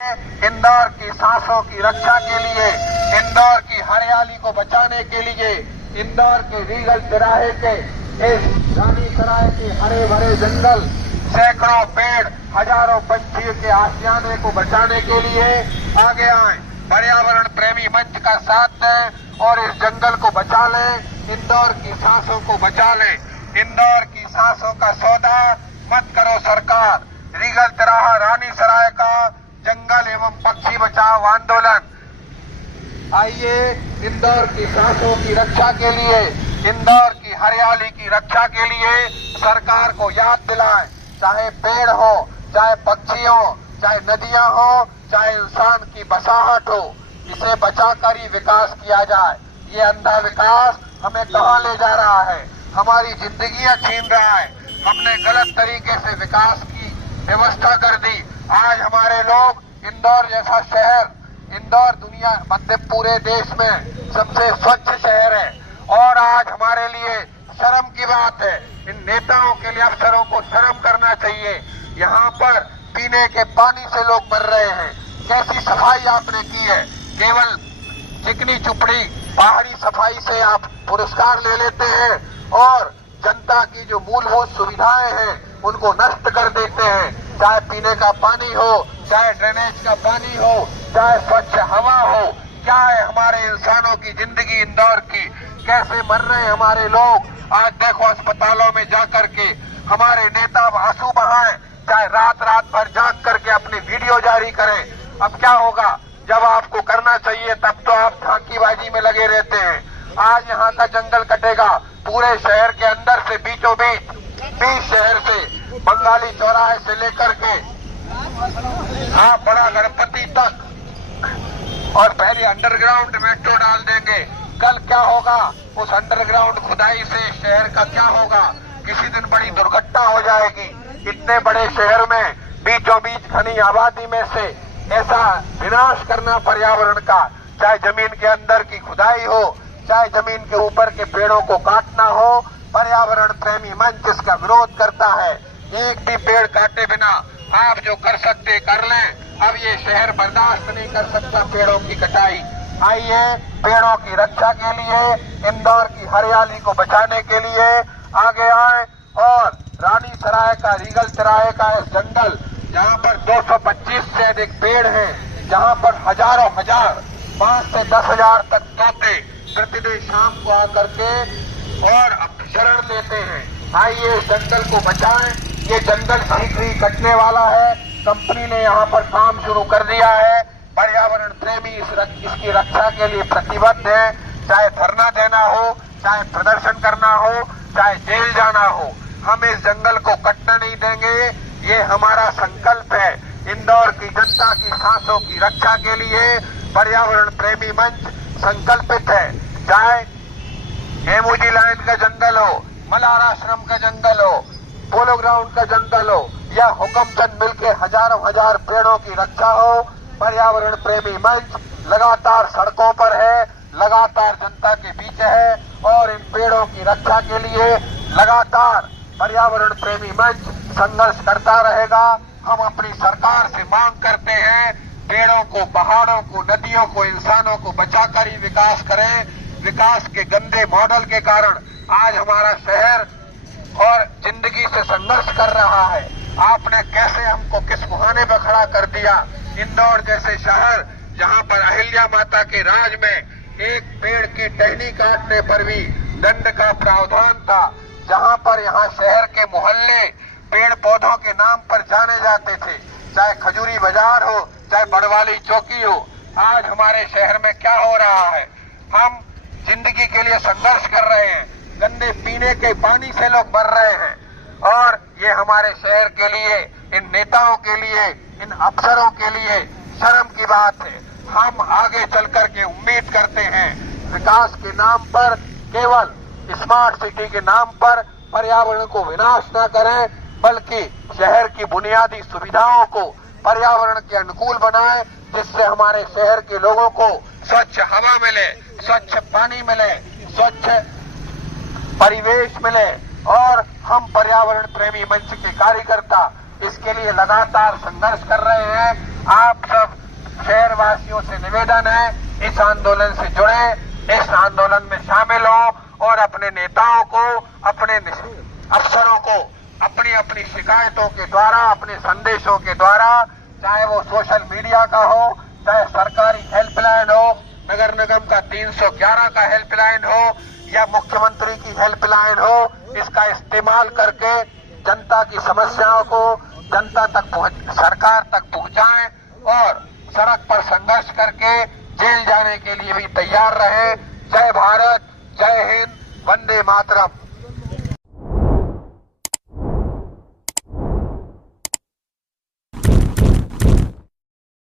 इंदौर की सांसों की रक्षा के लिए, इंदौर की हरियाली को बचाने के लिए, इंदौर के रीगल तिराहे के इस रानी सराय के हरे भरे जंगल, सैकड़ों पेड़, हजारों पंछियों के आशियाने को बचाने के लिए आगे आए, पर्यावरण प्रेमी मंच का साथ दें और इस जंगल को बचा लें। इंदौर की सांसों को बचा लें। इंदौर की सांसों का सौदा मत करो सरकार। रीगल तिराहा रानी सराय का जंगल एवं पक्षी बचाओ आंदोलन। आइए इंदौर की सांसों की रक्षा के लिए, इंदौर की हरियाली की रक्षा के लिए सरकार को याद दिलाएं। चाहे पेड़ हो, चाहे पक्षी हो, चाहे नदियां हो, चाहे इंसान की बसाहट हो, इसे बचाकर ही विकास किया जाए। ये अंधा विकास हमें कहां ले जा रहा है? हमारी जिंदगियां छीन रहा है। हमने गलत तरीके से विकास की व्यवस्था कर दी। आज हमारे लोग इंदौर जैसा शहर, इंदौर दुनिया मध्य पूरे देश में सबसे स्वच्छ शहर है और आज हमारे लिए शर्म की बात है। इन नेताओं के लिए अफसरों को शर्म करना चाहिए। यहाँ पर पीने के पानी से लोग मर रहे हैं। कैसी सफाई आपने की है? केवल चिकनी चुपड़ी बाहरी सफाई से आप पुरस्कार ले लेते हैं और जनता की जो मूलभूत सुविधाएं हैं उनको नष्ट कर देते हैं। चाहे पीने का पानी हो, चाहे ड्रेनेज का पानी हो, चाहे स्वच्छ हवा हो, क्या है हमारे इंसानों की जिंदगी इंदौर की? कैसे मर रहे हैं हमारे लोग? आज देखो अस्पतालों में जाकर के हमारे नेता आंसू बहाएं, चाहे रात रात भर जाग करके अपनी वीडियो जारी करें। अब क्या होगा? जब आपको करना चाहिए तब तो आप झांकीबाजी में लगे रहते हैं। आज यहाँ का जंगल कटेगा। पूरे शहर के अंदर से बीचों बीच 20 शहर से बंगाली चौराहे से लेकर के बड़ा गणपति तक और पहले अंडरग्राउंड मेट्रो डाल देंगे। कल क्या होगा? उस अंडरग्राउंड खुदाई से शहर का क्या होगा? किसी दिन बड़ी दुर्घटना हो जाएगी। इतने बड़े शहर में बीचों बीच घनी आबादी में से ऐसा विनाश करना पर्यावरण का, चाहे जमीन के अंदर की खुदाई हो, चाहे जमीन के ऊपर के पेड़ों को काटना हो, पर्यावरण प्रेमी मंच इसका विरोध करता है। एक भी पेड़ काटे बिना आप जो कर सकते कर लें। अब ये शहर बर्दाश्त नहीं कर सकता पेड़ों की कटाई। आइए पेड़ों की रक्षा के लिए, इंदौर की हरियाली को बचाने के लिए आगे आए और रानी सराय का रीगल तिराहे का इस जंगल, जहाँ पर 225 से अधिक पेड़ हैं, जहाँ पर हजारों हजार 5 से 10 हजार तक तोते प्रतिदिन शाम को आकर के और शरण लेते हैं। आइए इस जंगल को बचाएं। ये जंगल शीघ्र ही कटने वाला है। कंपनी ने यहाँ पर काम शुरू कर दिया है। पर्यावरण प्रेमी इसकी रक्षा के लिए प्रतिबद्ध है। चाहे धरना देना हो, चाहे प्रदर्शन करना हो, चाहे जेल जाना हो, हम इस जंगल को कटने नहीं देंगे। ये हमारा संकल्प है। इंदौर की जनता की सांसों की रक्षा के लिए पर्यावरण प्रेमी मंच संकल्पित है। चाहे हेमूजी लाइन का जंगल हो, मलार आश्रम का जंगल हो, पोलो ग्राउंड का जंगल हो या हुकमचंद मिल के हजारों हजार पेड़ों की रक्षा हो, पर्यावरण प्रेमी मंच लगातार सड़कों पर है, लगातार जनता के बीच है और इन पेड़ों की रक्षा के लिए लगातार पर्यावरण प्रेमी मंच संघर्ष करता रहेगा। हम अपनी सरकार से मांग करते हैं, पेड़ों को, पहाड़ों को, नदियों को, इंसानों को बचाकर ही विकास करें। विकास के गंदे मॉडल के कारण आज हमारा शहर और जिंदगी से संघर्ष कर रहा है। आपने कैसे हमको किस मुहाने पर खड़ा कर दिया? इंदौर जैसे शहर जहां पर अहिल्या माता के राज में एक पेड़ की टहनी काटने पर भी दंड का प्रावधान था, जहां पर यहाँ शहर के मोहल्ले पेड़ पौधों के नाम पर जाने जाते थे, चाहे खजूरी बाजार हो, चाहे बड़वाली चौकी हो। आज हमारे शहर में क्या हो रहा है? हम जिंदगी के लिए संघर्ष कर रहे हैं। गंदे पीने के पानी से लोग मर रहे हैं और ये हमारे शहर के लिए, इन नेताओं के लिए, इन अफसरों के लिए शर्म की बात है। हम आगे चल कर के उम्मीद करते हैं विकास के नाम पर, केवल स्मार्ट सिटी के नाम पर पर्यावरण को विनाश न करें, बल्कि शहर की बुनियादी सुविधाओं को पर्यावरण के अनुकूल बनाएं, जिससे हमारे शहर के लोगों को स्वच्छ हवा मिले, स्वच्छ पानी मिले, स्वच्छ परिवेश मिले और हम पर्यावरण प्रेमी मंच के कार्यकर्ता इसके लिए लगातार संघर्ष कर रहे हैं। आप सब शहरवासियों से निवेदन है, इस आंदोलन से जुड़े, इस आंदोलन में शामिल हो और अपने नेताओं को, अपने अफसरों को अपनी अपनी शिकायतों के द्वारा, अपने संदेशों के द्वारा, चाहे वो सोशल मीडिया का हो, चाहे सरकारी हेल्पलाइन हो, नगर निगम का 311 का हेल्पलाइन हो या मुख्यमंत्री की हेल्पलाइन हो, इसका इस्तेमाल करके जनता की समस्याओं को जनता तक सरकार तक पहुंचाएं और सड़क पर संघर्ष करके जेल जाने के लिए भी तैयार रहे। जय भारत, जय हिंद, वंदे मातरम।